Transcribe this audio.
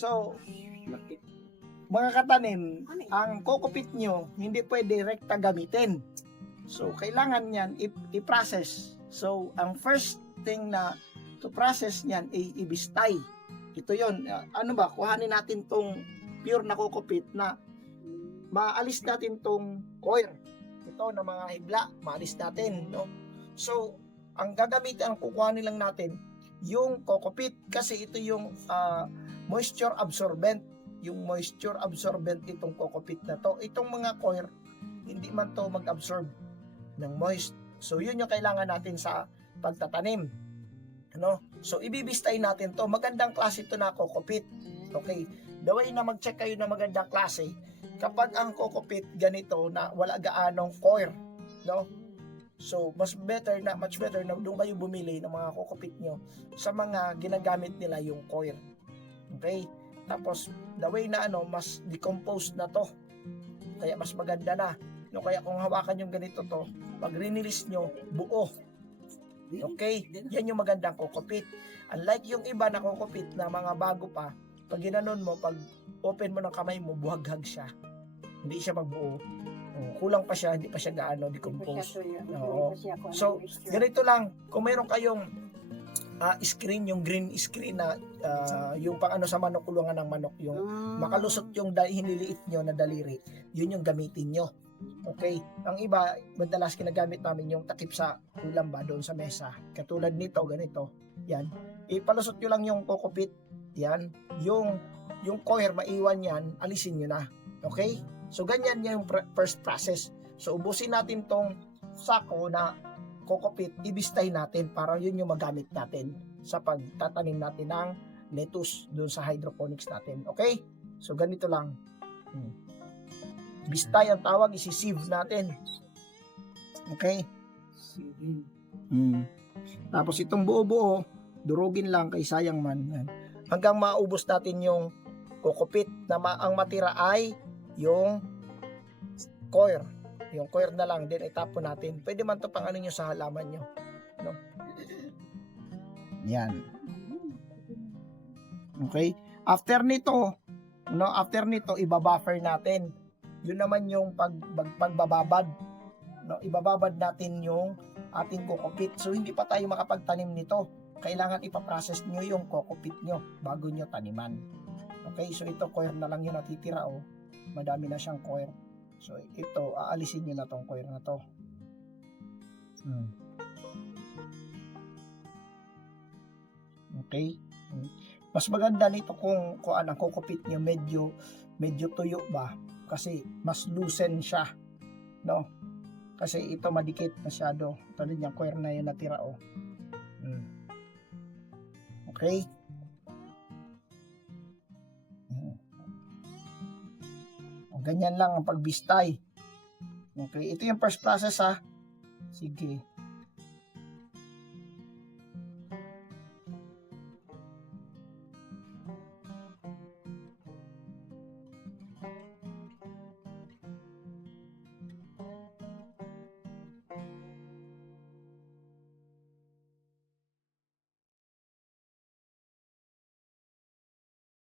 So, mga katanim, ang kokopit nyo, hindi pwede rekta gamitin. So, kailangan yan i-process. So, ang first thing na to process niyan ay ibistay. Ito yon. Ano ba, kuhanin natin tong pure na kokopit na maalis natin tong coir. Ito na mga hibla, maalis natin, no? So, ang gagamitin, ang kukuhanin lang natin, yung kokopit, kasi ito yung moisture absorbent. Yung moisture absorbent itong kokopit na to. Itong mga coir, hindi man to mag-absorb ng moist. So, yun yung kailangan natin sa pagtatanim. Ano? So, ibibistay natin to. Magandang klase ito na kokopit. Okay? The way na mag-check kayo na magandang klase, kapag ang kokopit ganito na wala gaanong coir, no? So, much better na doon kayo bumili ng mga kokopit nyo sa mga ginagamit nila yung coir. Okay? Tapos, the way na mas decomposed na to. Kaya mas maganda na. No, kaya kung hawakan yung ganito to, pag rinilis nyo, buo. Okay? Yan yung magandang kokopit. Unlike yung iba na kokopit na mga bago pa, pag ginanon mo, pag open mo ng kamay mo, buhaghag siya. Hindi siya magbuo. Kulang pa siya, hindi pa siya gaano decompose. Oo. So, ganito lang. Kung mayroon kayong screen, yung green screen na yung pang sa manok, kulungan ng manok, yung makalusot yung hiniliit nyo na daliri, yun yung gamitin nyo. Okay? Ang iba, madalas kinagamit namin yung takip sa ulam ba doon sa mesa. Katulad nito, ganito. Yan. Ipalusot nyo lang yung kokopit. Yan. Yung coir, maiwan yan, alisin nyo na. Okay? So, ganyan yung first process. So, ubusin natin tong sako na kokopit, ibistay natin para yun yung magamit natin sa pagtatanim natin ng lettuce doon sa hydroponics natin. Okay? So, ganito lang. Bistay ang tawag, isi-sieve natin. Okay? Tapos itong buo-buo, durugin lang kay sayang man. Hanggang maubos natin yung kokopit na ang matira ay yung coir. Yung coir na lang din itapon natin. Pwede man to pang nyo sa halaman nyo. No? Yan. Okay? After nito, ibabuffer natin. Yun naman yung pagbababad. No? Ibababad natin yung ating kokopit. So, hindi pa tayo makapagtanim nito. Kailangan ipaprocess nyo yung kokopit nyo bago nyo taniman. Okay? So, ito coir na lang yung natitira. Madami na siyang coir. So, ito, aalisin nyo na tong coir na to. Okay? Mas maganda nito kung ang kokopit nyo medyo tuyo ba, kasi mas loosen siya, no? Kasi ito madikit masyado. Ito din yung coir na yun natira, Okay? Ganyan lang ang pagbistay. Okay, ito yung first process, ha. Sige.